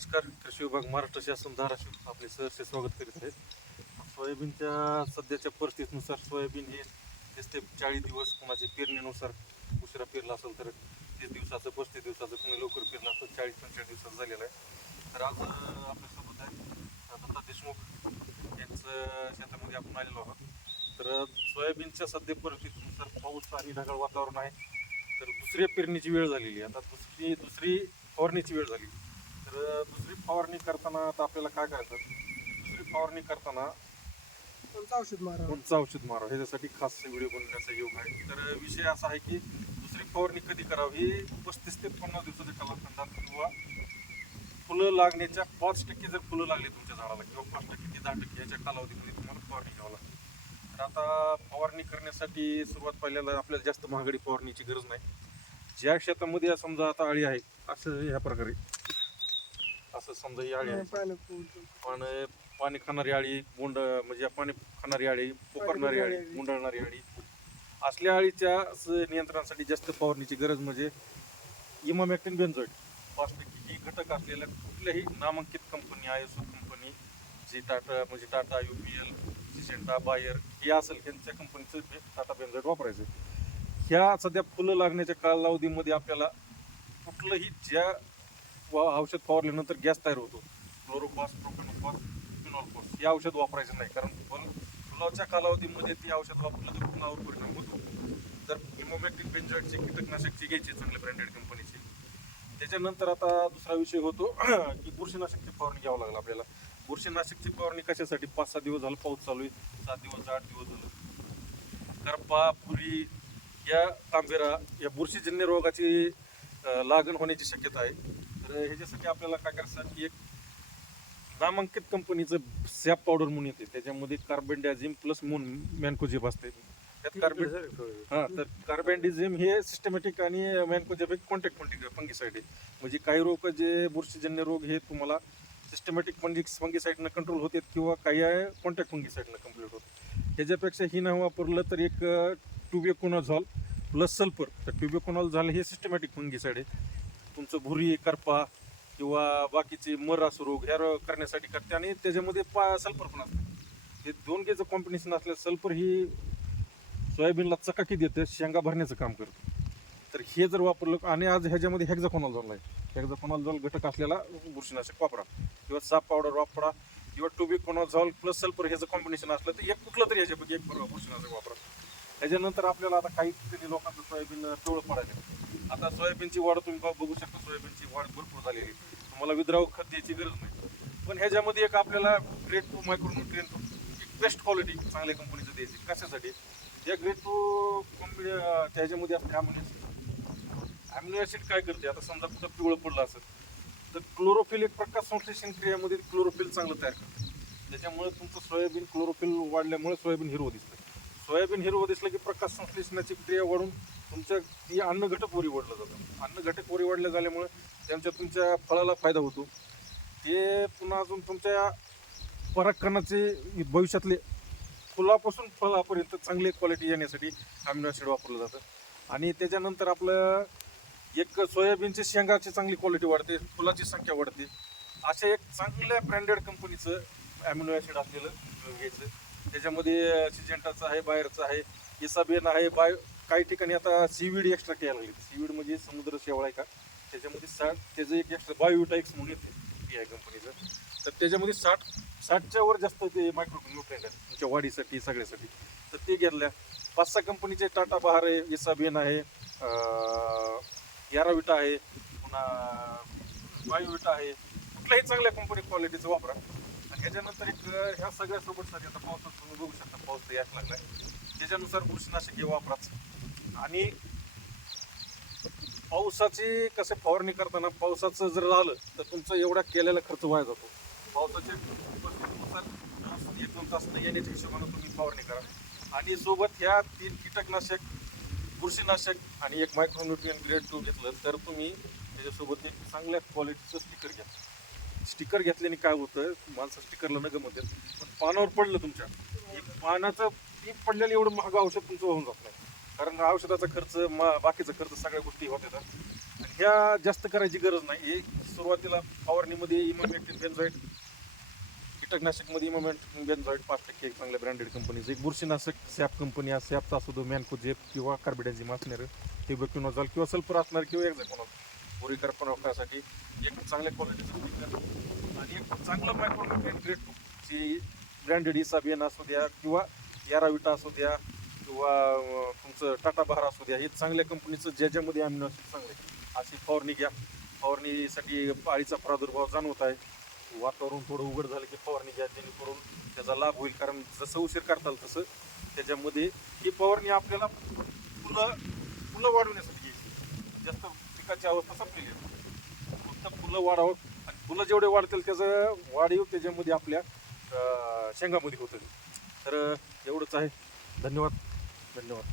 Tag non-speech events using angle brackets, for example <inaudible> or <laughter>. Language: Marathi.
नमस्कार कृषी विभाग महाराष्ट्र शासन धाराशिव आपले सहर्ष स्वागत करीत आहेत. सोयाबीनच्या सध्याच्या परिस्थितीनुसार सोयाबीन हे तीस ते चाळीस दिवस कुणाचे पेरणीनुसार उशिरा पेरला असेल तर तीस दिवसाचं पस्तीस दिवसाचं कुणी लवकर पेरलं असेल चाळीस पंचेचाळीस दिवसाचं झालेलं आहे. तर आज आपल्यासोबत आहे दत्ता देशमुख. यांचं शेतामध्ये आपण आलेलो आहोत. तर सोयाबीनच्या सध्या परिस्थितीनुसार पाऊस आणि ढगाळ वातावरण आहे. तर दुसऱ्या पेरणीची वेळ झालेली आहे. आता दुसरी दुसरी फवारणीची वेळ झाली तर दुसरी फवारणी करताना आता आपल्याला काय करायचं दुसरी फवारणी करताना कोणतं औषध मारा कोणचं औषध मारावं? ह्याच्यासाठी खास व्हिडिओ बनवण्याचा योग आहे. तर विषय असा आहे की दुसरी फवारणी कधी करावी? पस्तीस ते पन्नास दिवसाच्या कालखंडात किंवा फुलं लागण्याच्या पाच टक्के जर फुलं लागली तुमच्या झाडाला किंवा पाच टक्के ते दहा टक्के याच्या कालावधीमध्ये तुम्हाला फवारणी घ्यावं लागते. तर आता फवारणी करण्यासाठी सुरुवात पहिल्याला आपल्याला जास्त महागडी फवारणीची गरज नाही. ज्या शेतामध्ये समजा आता अळी आहे असं ह्या प्रकारे असं समजा ही आहे. पाणी पण खाणारी आळी बोंड म्हणजे पाणी खाणारी आळी पोखरणारी आळी मुंडळणारी आळी असल्या आळीच्या स- नियंत्रणासाठी जास्त फवारणीची गरज म्हणजे इमामॅक्टिन बेन्झोइड पाच टक्के. ही घटक असलेल्या कुठल्याही नामांकित company I S O company जी टाटा म्हणजे Tata U P L Syngenta Bayer हे असेल ह्यांच्या कंपनीचं हे टाटा बेन्झोइड वापरायचं. ह्या सध्या फुलं लागण्याच्या कालावधीमध्ये आपल्याला कुठलंही ज्या औषध फवारल्यानंतर गॅस तयार होतो. क्लोरोपास प्रोपेनोपास फिनॉलपास हे औषध वापरायचं नाही. कारण पण फुलाच्या कालावधीमध्ये ते औषध वापरलं तर फुलावर परिणाम होतो. जर हिमोमॅक्टिक बेंजॉइडचे कीटकनाशकचे घ्यायचे चांगल्या ब्रँडेड कंपनीचे त्याच्यानंतर आता दुसरा विषय होतो <clears throat> की बुरशीनाशकची फवारणी घ्यावं लागलं आपल्याला. बुरशीनाशकची फवारणी कशासाठी? पाच सहा दिवस झालं पाऊस चालू आहे. सात दिवस आठ दिवस झालं. करपा पुरी या तांबेरा या बुरशीजन्य रोगाची लागण होण्याची शक्यता आहे. तर ह्याच्यासाठी आपल्याला काय करायचं की एक नामांकित कंपनीचं सॅप पावडर म्हणून येते. त्याच्यामध्ये कार्बेंडाझिम प्लस मून मॅनकोजेब असते. त्यात कार्बेन हा तर कार्बेंडिझिम हे सिस्टमॅटिक आणि मॅनकोजेब एक कॉन्टॅक्ट फंगिसाईड आहे. म्हणजे काही रोग जे बुरशीजन्य रोग हे तुम्हाला सिस्टमॅटिक फंगी फंगिसाईडनं कंट्रोल होतात किंवा काही आहे कॉन्टॅक्ट फंगिसाईडनं कंप्लीट होतं ह्याच्यापेक्षा ही नाही वापरलं तर एक ट्युबेकोनाझॉल प्लस सल्फर तर ट्युबेकोनॉल झालं हे सिस्टमॅटिक फंगिसाईड आहे. तुमचं भुरी करपा किंवा बाकीचे मर रोग ह्या रोग करण्यासाठी करते आणि त्याच्यामध्ये पा सल्फर पण असते. हे दोन गेचं कॉम्बिनेशन असल्यास सल्फर ही सोयाबीनला चकाकी देतं शेंगा भरण्याचं काम करतं. तर हे जर वापरलं आणि आज ह्याच्यामध्ये हेक्झाकोनॉल झाला आहे हेक्झाकोनॉल झॉल घटक असलेला बुरशीनाशक वापरा किंवा साप पावडर वापरा किंवा टोबिकोनॉझॉल प्लस सल्फर ह्याचं कॉम्बिनेशन असलं तर एक कुठलं तरी ह्याच्यापैकी एक बरोबर बुरशीनाशक वापरा. त्याच्यानंतर आपल्याला आता काही लोकांचं सोयाबीन पिवळं पडायला आता सोयाबीनची वाढ तुम्ही बघू शकता सोयाबीनची वाढ भरपूर झालेली आहे. तुम्हाला विद्राव खत द्यायची गरज नाही. पण ह्याच्यामध्ये एक आपल्याला ग्रेड टू मायक्रोन्युट्रियन एक बेस्ट क्वालिटी चांगल्या कंपनीचं द्यायची कशासाठी? या ग्रेड टू कंपनी त्याच्यामध्ये असते अॅम्युनो ॲसिड ॲसिड काय करते? आता समजा कुठं पिवळं पडलं असेल तर क्लोरोफिल एक प्रकाश संश्लेषण क्रियामध्ये क्लोरोफिल चांगलं तयार करतं. त्याच्यामुळे तुमचं सोयाबीन क्लोरोफिल वाढल्यामुळे सोयाबीन हिरवं दिसतं. सोयाबीन हिरवं दिसलं की प्रकाश संश्लेषणाची क्रिया वाढून तुमच्या ती अन्न घटक वरी वाढलं जातं. अन्न घटक वरी वाढलं झाल्यामुळे त्यांच्या तुमच्या फळाला फायदा होतो. ते पुन्हा अजून तुमच्या परागकणाचे भविष्यातले फुलापासून फळापर्यंत चांगली क्वालिटी येण्यासाठी अमिनो ॲसिड वापरलं जातं. आणि त्याच्यानंतर आपलं एक सोयाबीनची शेंगाची चांगली क्वालिटी वाढते फुलाची संख्या वाढते. अशा एक चांगल्या ब्रँडेड कंपनीचं अमिनो ॲसिड असलेलं घ्यायचं. त्याच्यामध्ये सिजेंटाचं आहे बाहेरचं आहे इसाबेन आहे बाय काही ठिकाणी आता सीवीड एक्स्ट्रा केला लागले सीवीड म्हणजे समुद्र शेवळ आहे का? त्याच्यामध्ये साठ त्याचं एक एक्स्ट्रा बायोटाईक्स म्हणून येते पी आय कंपनीचं तर त्याच्यामध्ये साठ साठच्या वर जास्त ते मायक्रो न्यूट्रेंट आहेत. तुमच्या वाढीसाठी सगळ्यासाठी. तर ते घेतल्या. पाच सहा कंपनीचे टाटा बहार आहे इसाबेन आहे अं, याराविटा आहे पुन्हा बायोविटा आहे. कुठल्याही चांगल्या कंपनी क्वालिटीचं वापरा. ह्याच्यानंतर एक ह्या सगळ्या सर आता पावसात तुम्ही बघू शकता पाऊस तर यायला लागला त्याच्यानुसार बुरशीनाशक हे वापराच. आणि पावसाची कसे फवारणी करताना पावसाचं जर झालं तर तुमचं एवढा केलेला खर्च वाया जातो. पावसाचे एक दोन तास न येण्याच्या हिशोबानं तुम्ही फवारणी करा. आणि सोबत ह्या तीन कीटकनाशक बुरशीनाशक आणि एक मायक्रोन्युट्रियन ग्रेड टू घेतलं तर तुम्ही त्याच्यासोबत एक चांगल्या क्वालिटीचं स्टिकर घ्या. स्टिकर घेतल्याने काय होतं? माणसं स्टिकरला न गमत पण पानावर पडलं तुमच्या. पानाचं पीक पडलेलं एवढं महाग औषध तुमचं होऊन जात नाही. कारण औषधाचा खर्च मा बाकीचा खर्च सगळ्या गोष्टी होत येतात. आणि ह्या जास्त करायची गरज नाही. हे सुरुवातीला फवारणीमध्ये इमामेक्टिन बेन्झॉइड कीटकनाशकमध्ये इमामेक्टिन बेन्झॉईट पाच टक्के एक चांगल्या ब्रँडेड कंपनीचं एक बुरशीनाशक सॅप कंपनी आहे सॅपचा असू दो मॅनकोजेप किंवा कार्बिडाझिम असणार टिबोक्युनोझॉल किंवा सल्फर असणार किंवा एक्झॅकोनॉल बोरीकर रोखण्यासाठी एक चांगल्या क्वालिटीचं आणि एक चांगलं मायक्रोन्युट्रिएंट ग्रेड टू जी ब्रँडेड इसाबियन असू द्या किंवा याराविटा असू द्या किंवा तुमचं टाटा बहार असू द्या हे चांगल्या कंपनीचं ज्याच्यामध्ये आम्ही ॲसिड चांगले अशी फवारणी घ्या. फवारणीसाठी पाळीचा प्रादुर्भाव जाणवत आहे. वातावरण थोडं उघड झालं की फवारणी घ्या जेणेकरून त्याचा लाभ होईल. कारण जसं उशीर करताल तसं त्याच्यामध्ये ही फवारणी आपल्याला फुलं फुलं वाढवण्यासाठी घ्यायची. जास्त पिकाची अवस्था संपलेली आहे. फक्त फुलं वाढावं आणि फुलं जेवढे वाढतील त्याचं वाढीव त्याच्यामध्ये आपल्या शेंगामध्ये होतं. तर एवढंच आहे. धन्यवाद. धन्यवाद.